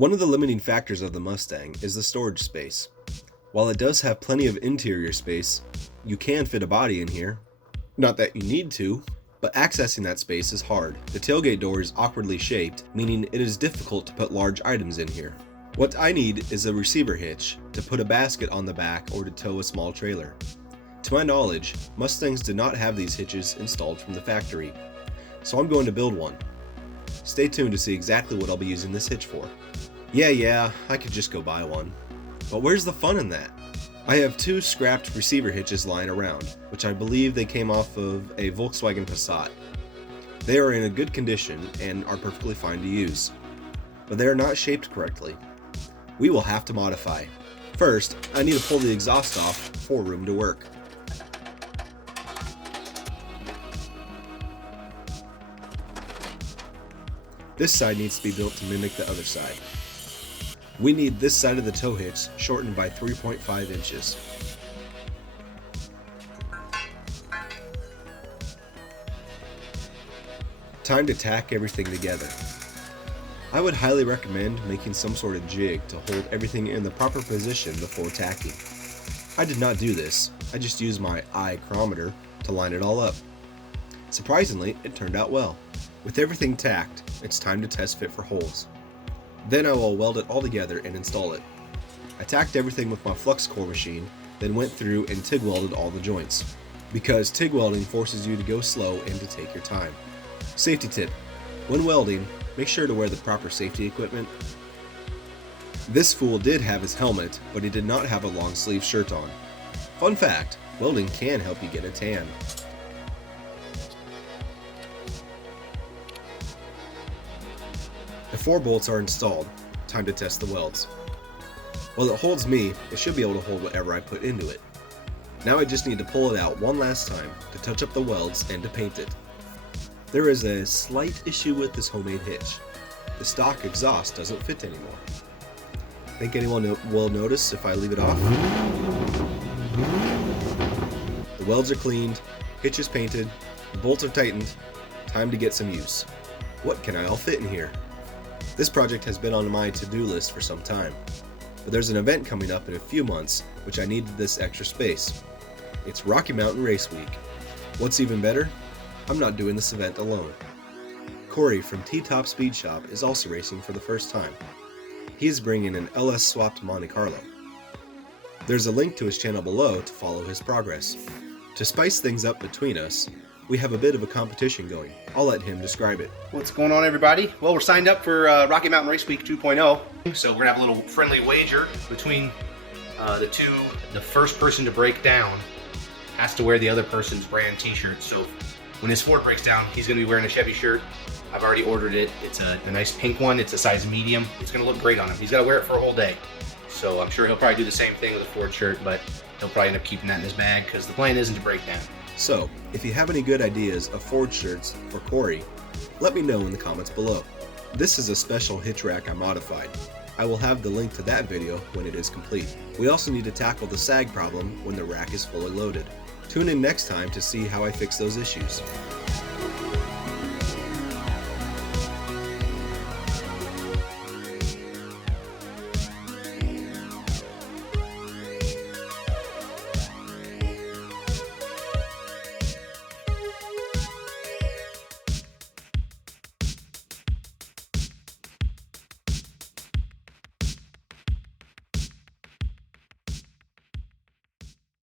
One of the limiting factors of the Mustang is the storage space. While it does have plenty of interior space, you can fit a body in here. Not that you need to, but accessing that space is hard. The tailgate door is awkwardly shaped, meaning it is difficult to put large items in here. What I need is a receiver hitch to put a basket on the back or to tow a small trailer. To my knowledge, Mustangs did not have these hitches installed from the factory, so I'm going to build one. Stay tuned to see exactly what I'll be using this hitch for. Yeah, I could just go buy one. But where's the fun in that? I have two scrapped receiver hitches lying around, which I believe they came off of a Volkswagen Passat. They are in a good condition and are perfectly fine to use, but they are not shaped correctly. We will have to modify. First, I need to pull the exhaust off for room to work. This side needs to be built to mimic the other side. We need this side of the tow hitch shortened by 3.5 inches. Time to tack everything together. I would highly recommend making some sort of jig to hold everything in the proper position before tacking. I did not do this, I just used my eye chronometer to line it all up. Surprisingly, it turned out well. With everything tacked, it's time to test fit for holes. Then I will weld it all together and install it. I tacked everything with my flux core machine, then went through and TIG welded all the joints, because TIG welding forces you to go slow and to take your time. Safety tip: when welding, make sure to wear the proper safety equipment. This fool did have his helmet, but he did not have a long sleeve shirt on. Fun fact, welding can help you get a tan. The 4 bolts are installed, time to test the welds. While it holds me, it should be able to hold whatever I put into it. Now I just need to pull it out one last time to touch up the welds and to paint it. There is a slight issue with this homemade hitch. The stock exhaust doesn't fit anymore. Think anyone will notice if I leave it off? The welds are cleaned, hitch is painted, the bolts are tightened, time to get some use. What can I all fit in here? This project has been on my to-do list for some time, but there's an event coming up in a few months which I needed this extra space. It's Rocky Mountain Race Week. What's even better? I'm not doing this event alone. Corey from T-Top Speed Shop is also racing for the first time. He is bringing an LS swapped Monte Carlo. There's a link to his channel below to follow his progress. To spice things up between us, we have a bit of a competition going. I'll let him describe it. What's going on, everybody? Well, we're signed up for Rocky Mountain Race Week 2.0. So we're gonna have a little friendly wager between the two. The first person to break down has to wear the other person's brand t-shirt. So when his Ford breaks down, he's gonna be wearing a Chevy shirt. I've already ordered it. It's a nice pink one. It's a size medium. It's gonna look great on him. He's gotta wear it for a whole day. So I'm sure he'll probably do the same thing with a Ford shirt, but he'll probably end up keeping that in his bag because the plan isn't to break down. So, if you have any good ideas of Ford shirts for Corey, let me know in the comments below. This is a special hitch rack I modified. I will have the link to that video when it is complete. We also need to tackle the sag problem when the rack is fully loaded. Tune in next time to see how I fix those issues.